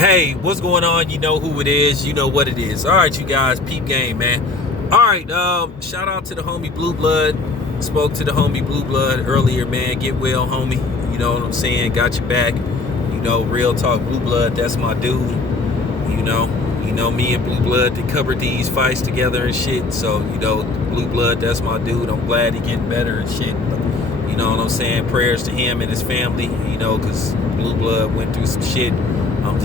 Hey, what's going on? You know who it is. You know what it is. All right, you guys, peep game, man. All right, shout out to the homie Blue Blood. Spoke to the homie Blue Blood earlier, man. Get well, homie. You know what I'm saying? Got your back. You know, real talk, Blue Blood. That's my dude. You know me and Blue Blood to cover these fights together and shit. So Blue Blood, that's my dude. I'm glad he getting better and shit. You know what I'm saying? Prayers to him and his family. Because Blue Blood went through some shit. I'm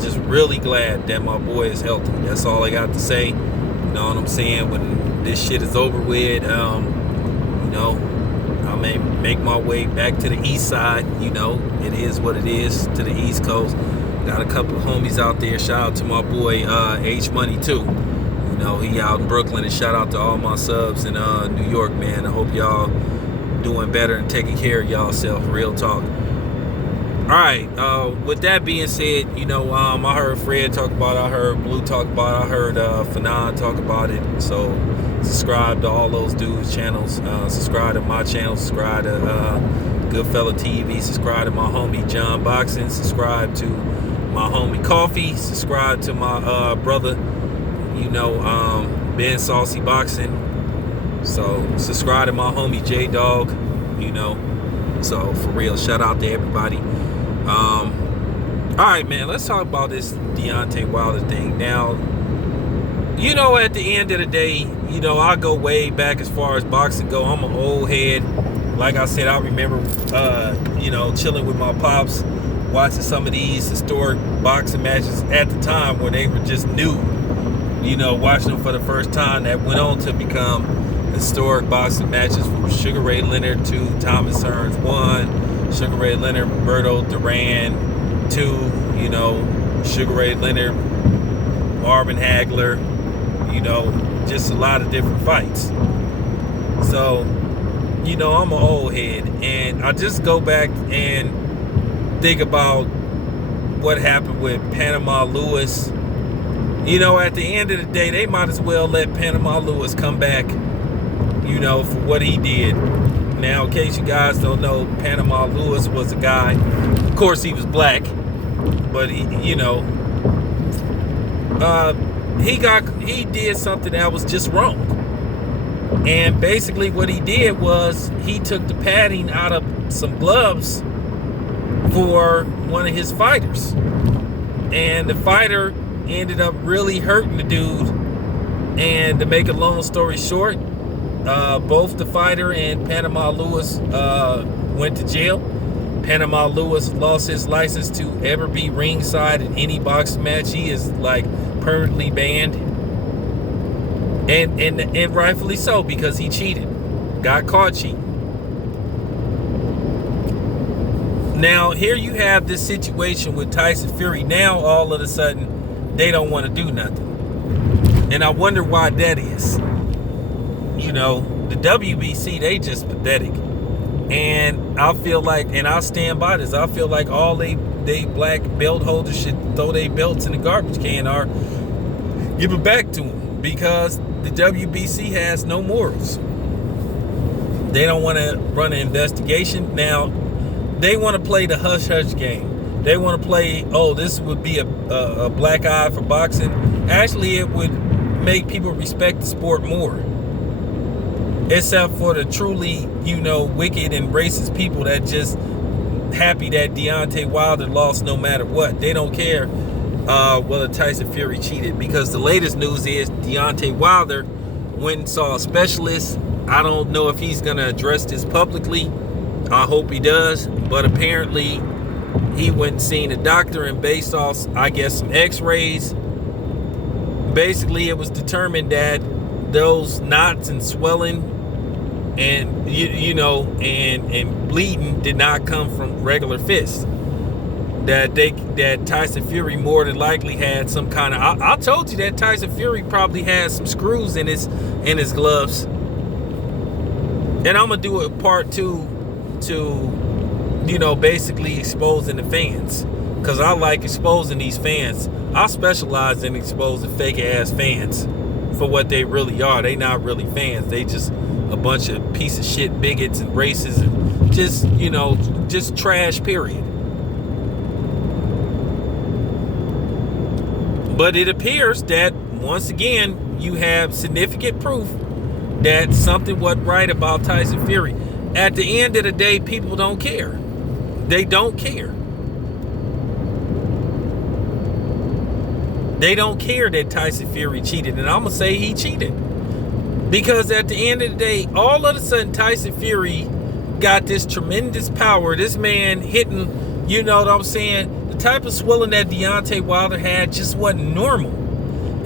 just really glad that my boy is healthy. That's all I got to say. You know what I'm saying? When this shit is over with, I may make my way back to the east side. It is what it is, to the east coast. Got a couple of homies out there. Shout out to my boy H Money too. He out in Brooklyn, and shout out to all my subs in New York, man. I hope y'all doing better and taking care of y'all self. Real talk. All right, with that being said, I heard Fred talk about it, I heard Blue talk about it, I heard Fanon talk about it. So subscribe to all those dudes' channels. Subscribe to my channel, subscribe to Goodfella TV, subscribe to my homie John Boxing, subscribe to my homie Coffee, subscribe to my brother, Ben Saucy Boxing. So subscribe to my homie J Dog, So for real, shout out to everybody. All right, man, let's talk about this Deontay Wilder thing. Now, at the end of the day, I go way back as far as boxing go. I'm an old head. Like I said, I remember, chilling with my pops, watching some of these historic boxing matches at the time when they were just new, watching them for the first time, that went on to become historic boxing matches, from Sugar Ray Leonard to Thomas Hearns 1, Sugar Ray Leonard, Roberto Duran 2, Sugar Ray Leonard, Marvin Hagler, just a lot of different fights. So, I'm an old head, and I just go back and think about what happened with Panama Lewis. At the end of the day, they might as well let Panama Lewis come back, for what he did. Now, in case you guys don't know, Panama Lewis was a guy, of course he was black, but he did something that was just wrong. And basically what he did was he took the padding out of some gloves for one of his fighters. And the fighter ended up really hurting the dude. And to make a long story short, both the fighter and Panama Lewis went to jail. Panama Lewis lost his license to ever be ringside in any boxing match. He is permanently banned, and rightfully so, because he cheated, got caught cheating. Now here you have this situation with Tyson Fury. Now all of a sudden they don't want to do nothing, and I wonder why that is. The WBC, they just pathetic. And I feel like, and I stand by this, I feel like all they black belt holders should throw their belts in the garbage can or give it back to them, because the WBC has no morals. They don't want to run an investigation. Now, they want to play the hush-hush game. They want to play, this would be a black eye for boxing. Actually, it would make people respect the sport more. Except for the truly, wicked and racist people that just happy that Deontay Wilder lost no matter what. They don't care whether Tyson Fury cheated, because the latest news is Deontay Wilder went and saw a specialist. I don't know if he's going to address this publicly. I hope he does. But apparently he went and seen a doctor, and based off, I guess, some x-rays, basically it was determined that those knots and swelling and and bleeding did not come from regular fists. That Tyson Fury more than likely had some kind of. I told you that Tyson Fury probably had some screws in his gloves. And I'm gonna do a part 2 to basically exposing the fans, because I like exposing these fans. I specialize in exposing fake ass fans for what they really are. They not really fans. They just a bunch of piece of shit bigots and racists and just trash, period. But it appears that, once again, you have significant proof that something wasn't right about Tyson Fury. At the end of the day, people don't care. They don't care. They don't care that Tyson Fury cheated. And I'm going to say he cheated. Because at the end of the day, all of a sudden, Tyson Fury got this tremendous power. This man hitting, you know what I'm saying? The type of swelling that Deontay Wilder had just wasn't normal.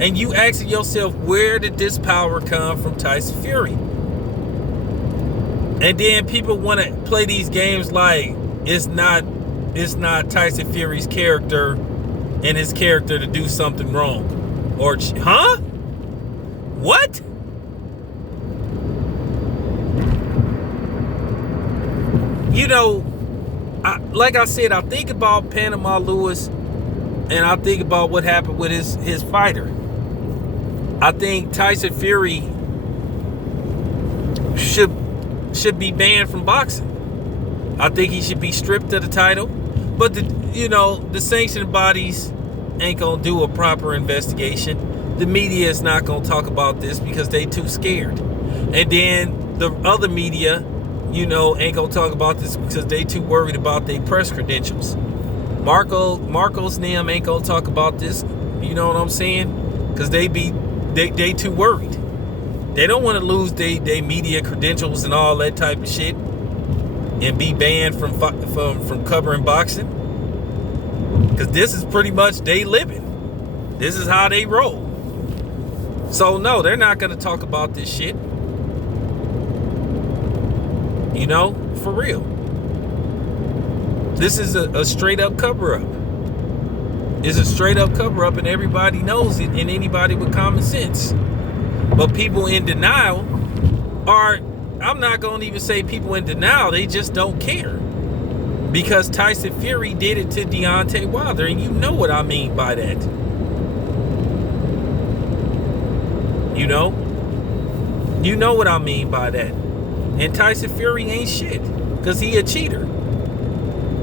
And you asking yourself, where did this power come from Tyson Fury? And then people want to play these games like it's not Tyson Fury's character and his character to do something wrong. Or, huh? What? You know, like I said, I think about Panama Lewis, and I think about what happened with his fighter. I think Tyson Fury should be banned from boxing. I think he should be stripped of the title. But the sanctioning bodies ain't gonna do a proper investigation. The media is not gonna talk about this because they too scared. And then the other media, ain't gonna talk about this because they too worried about their press credentials. Marcos Nim ain't gonna talk about this. You know what I'm saying? Because they too worried. They don't want to lose their media credentials and all that type of shit, and be banned from covering boxing. Because this is pretty much they living. This is how they roll. So no, they're not gonna talk about this shit. For real. This is a straight up cover up. It's a straight up cover up, and everybody knows it, and anybody with common sense. But people in denial I'm not going to even say people in denial, they just don't care. Because Tyson Fury did it to Deontay Wilder, and you know what I mean by that. You know what I mean by that. And Tyson Fury ain't shit, because he a cheater.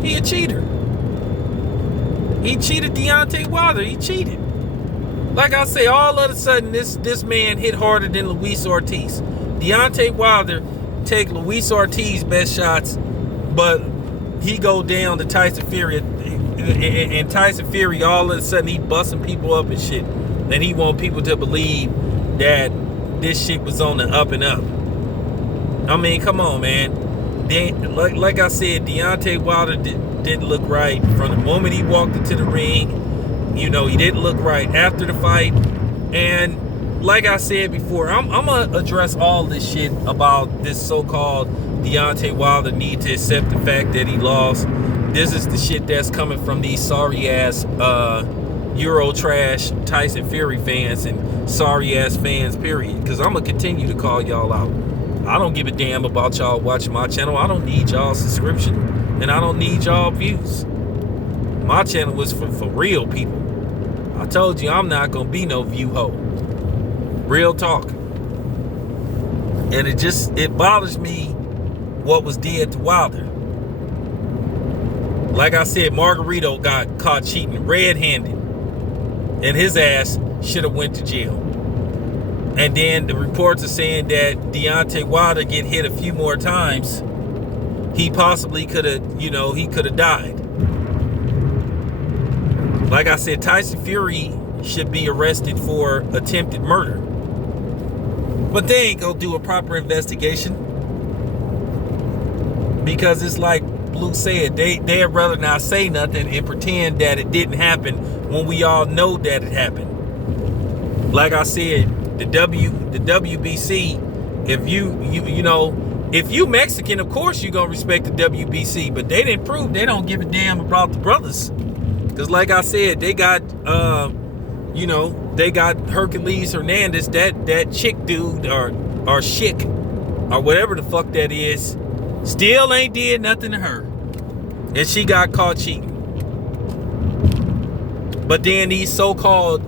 He a cheater. He cheated Deontay Wilder. He cheated. Like I say, all of a sudden, this man hit harder than Luis Ortiz. Deontay Wilder take Luis Ortiz's best shots, but he go down to Tyson Fury. And Tyson Fury, all of a sudden, he busting people up and shit. And he want people to believe that this shit was on the up and up. I mean, come on, man. Like I said, Deontay Wilder didn't look right from the moment he walked into the ring. He didn't look right after the fight. And like I said before, I'm going to address all this shit about this so-called Deontay Wilder need to accept the fact that he lost. This is the shit that's coming from these sorry-ass Euro trash Tyson Fury fans and sorry-ass fans, period. Because I'm going to continue to call y'all out. I don't give a damn about y'all watching my channel. I don't need y'all subscription, and I don't need y'all views. My channel is for real people. I told you I'm not gonna be no view hoe. Real talk. And it bothers me what was did to Wilder. Like I said, Margarito got caught cheating red-handed, and his ass should have went to jail. And then the reports are saying that Deontay Wilder get hit a few more times. He possibly could have died. Like I said, Tyson Fury should be arrested for attempted murder. But they ain't gonna do a proper investigation. Because it's like Blue said, they'd rather not say nothing and pretend that it didn't happen when we all know that it happened. Like I said, the WBC, if you Mexican, of course you're gonna respect the WBC, but they didn't prove they don't give a damn about the brothers. Because like I said, they got they got Hercules Hernandez, that chick dude or chick or whatever the fuck that is, still ain't did nothing to her. And she got caught cheating. But then these so-called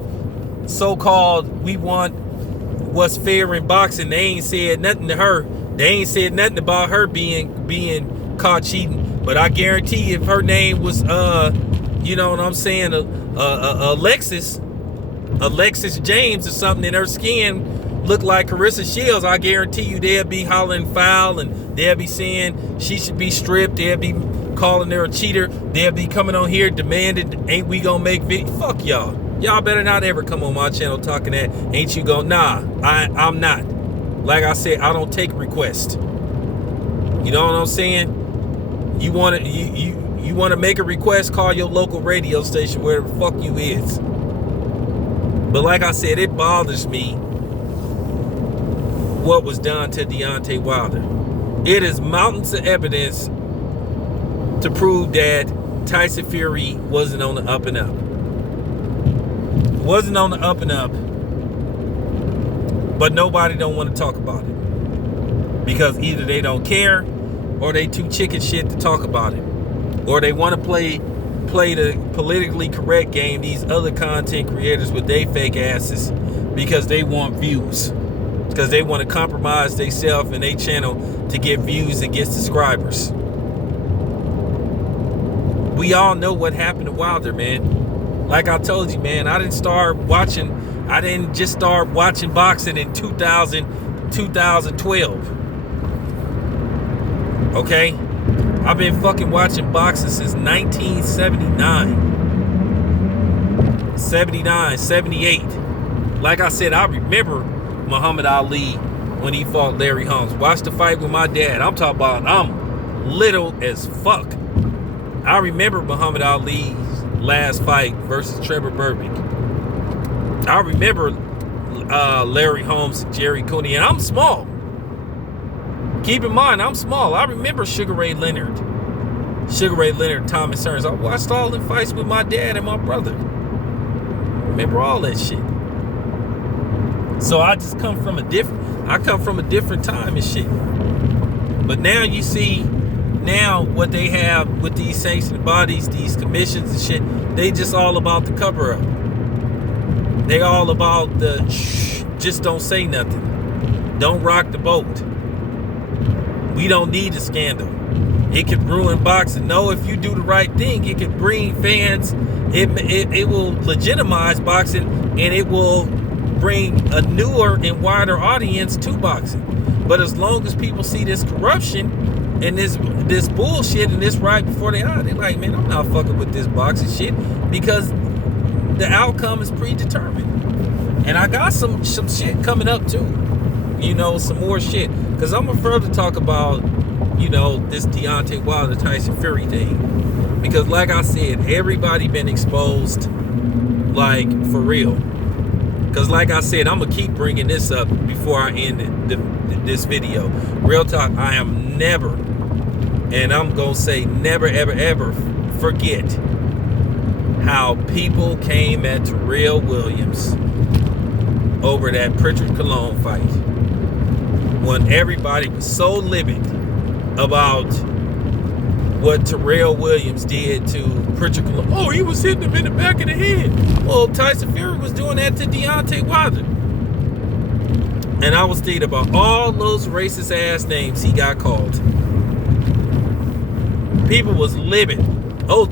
we want what's fair in boxing, they ain't said nothing to her. They ain't said nothing about her being caught cheating. But I guarantee if her name was you know what I'm saying, Alexis, Alexis James or something and her skin look like Carissa Shields, I guarantee you they'll be hollering foul and they'll be saying she should be stripped. They'll be calling her a cheater. They'll be coming on here demanding, ain't we gonna make video? Fuck y'all. Y'all better not ever come on my channel talking that, ain't you gonna, nah, I'm not. Like I said, I don't take requests. You know what I'm saying? You wanna make a request, call your local radio station, where the fuck you is. But like I said, it bothers me what was done to Deontay Wilder. It is mountains of evidence to prove that Tyson Fury wasn't on the up and up. Wasn't on the up and up, but nobody don't want to talk about it. Because either they don't care, or they too chicken shit to talk about it. Or they want to play the politically correct game, these other content creators with their fake asses, because they want views. Because they want to compromise themselves and their channel to get views and get subscribers. We all know what happened to Wilder, man. Like I told you, man, I didn't just start watching boxing in 2012. Okay? I've been fucking watching boxing since 1979. 79, 78. Like I said, I remember Muhammad Ali when he fought Larry Holmes. Watched the fight with my dad. I'm talking about, I'm little as fuck. I remember Muhammad Ali's last fight versus Trevor Berbick. I remember Larry Holmes, Jerry Cooney, and I'm small. Keep in mind, I'm small. I remember Sugar Ray Leonard, Thomas Hearns. I watched all the fights with my dad and my brother. Remember all that shit. So I just come from a different time and shit. But now you see, now what they have with these sanctioned bodies, these commissions and shit, they just all about the cover up. They all about the shh, just don't say nothing. Don't rock the boat. We don't need a scandal. It could ruin boxing. No, if you do the right thing, it could bring fans. It will legitimize boxing, and it will bring a newer and wider audience to boxing. But as long as people see this corruption and this bullshit and this right before their eyes, they're like, man, I'm not fucking with this boxing shit, because the outcome is predetermined. And I got some shit coming up too. You know, some more shit. Because I'm going to further talk about, you know, this Deontay Wilder, Tyson Fury thing. Because like I said, everybody been exposed, like, for real. Because like I said, I'm going to keep bringing this up before I end this video. Real talk, I am never, and I'm going to say never, ever, ever forget how people came at Terrell Williams over that Pritchard Cologne fight. When everybody was so livid about what Terrell Williams did to Pritchard Cologne. Oh, he was hitting him in the back of the head. Well, Tyson Fury was doing that to Deontay Wilder. And I was thinking about all those racist ass names he got called. People was livid. Oh,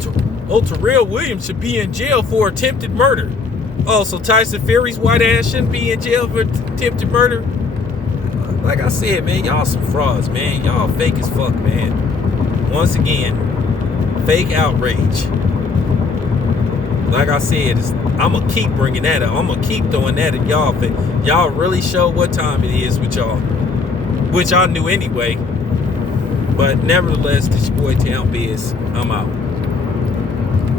Terrell Williams should be in jail for attempted murder. Oh, so Tyson Fury's white ass shouldn't be in jail for attempted murder? Like I said, man, y'all some frauds, man. Y'all fake as fuck, man. Once again, fake outrage. Like I said, I'm going to keep bringing that up. I'm going to keep throwing that at y'all. Y'all really show what time it is with y'all. Which I knew anyway. But nevertheless, this your boy Town Biz. I'm out.